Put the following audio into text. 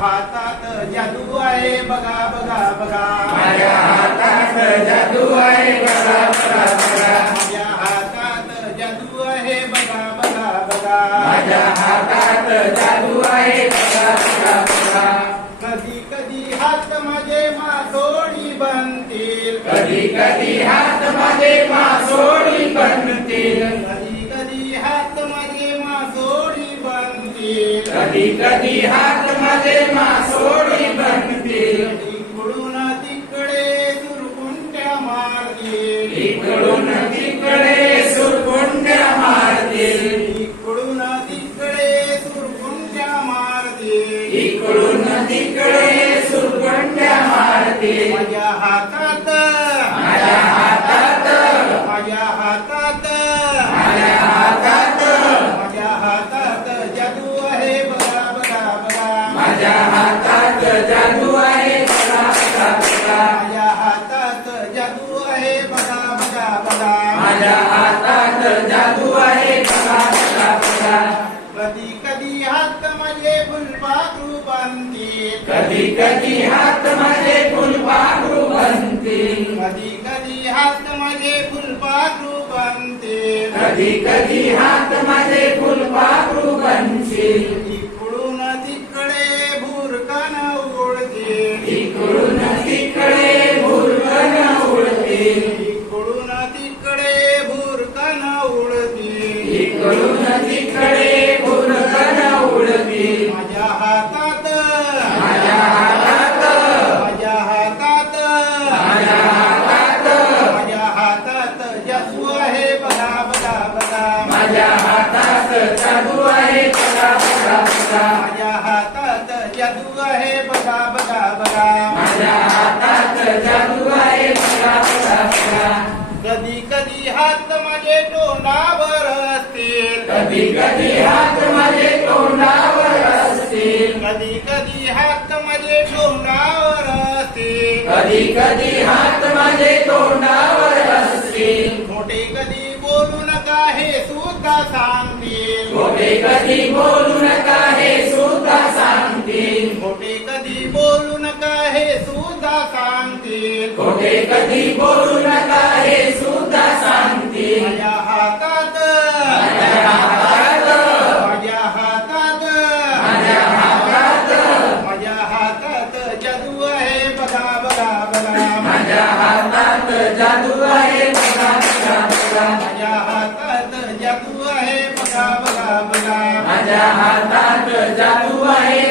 हातात जादू आहे बघा बघा बघा. माझ्या हातात जादू आहे बघा बघा बघा. माझ्या हातात जादू आहे बघा बघा बघा. माझ्या हातात जादू आहे बघा बघा बघा. कधी कधी हात माझे मासोळी बनतील. कधी कधी हात माझे कधी कधी हात माझे मासोळी बनतील इकडून तिकडे सुरकुंट्या मारतील इकडून तिकडे सुरकुंड्या मारतील इकडून तिकडे सुरकुंट्या मारतील इकडून तिकडे सुरकुंड्या मारतील कधी कधी हात माझे फुलपाखरू बनतील कधी कधी हात माझे फुलपाखरू बनतील कधी कधी हात माझे फुलपाखरू बनतील इकडून तिकडे भुरकन उडतील इकडून तिकडे भुरकन उडतील इकडून तिकडे भुरकन उडतील इकडून तिकडे आहे बघा बघा बघा. माझ्या हातात जादू आहे बघा बघा बघा. माझ्या हातात जादू आहे बघा बघा बघा. माझ्या हातात जादू आहे बघा बघा बघा. कधी कधी हात माझे तोंडावर असतील. कधी कधी हात माझे तोंडावर असतील. कधी कधी हात माझे तोंडावर असतील. कधी कधी हात माझे तोंडावर असतील. नका हे सुद्धा सांगतील मोठे कधी बोलू नका हे सुद्धा सांगतील मोठे कधी बोलू नका हे सुद्धा सांगतील खोटे कधी बोलू नका हे सुद्धा सांगतील माझ्या हातात माझ्या हातात माझ्या हातात माझ्या हातात माझ्या हातात जादू आहे बघा बघा बघा माझ्या हातात जादू आहे बघा बघा बघा माझ्या हातात जादू आहे बघा बघा बघा. माझ्या हातात जादू आहे.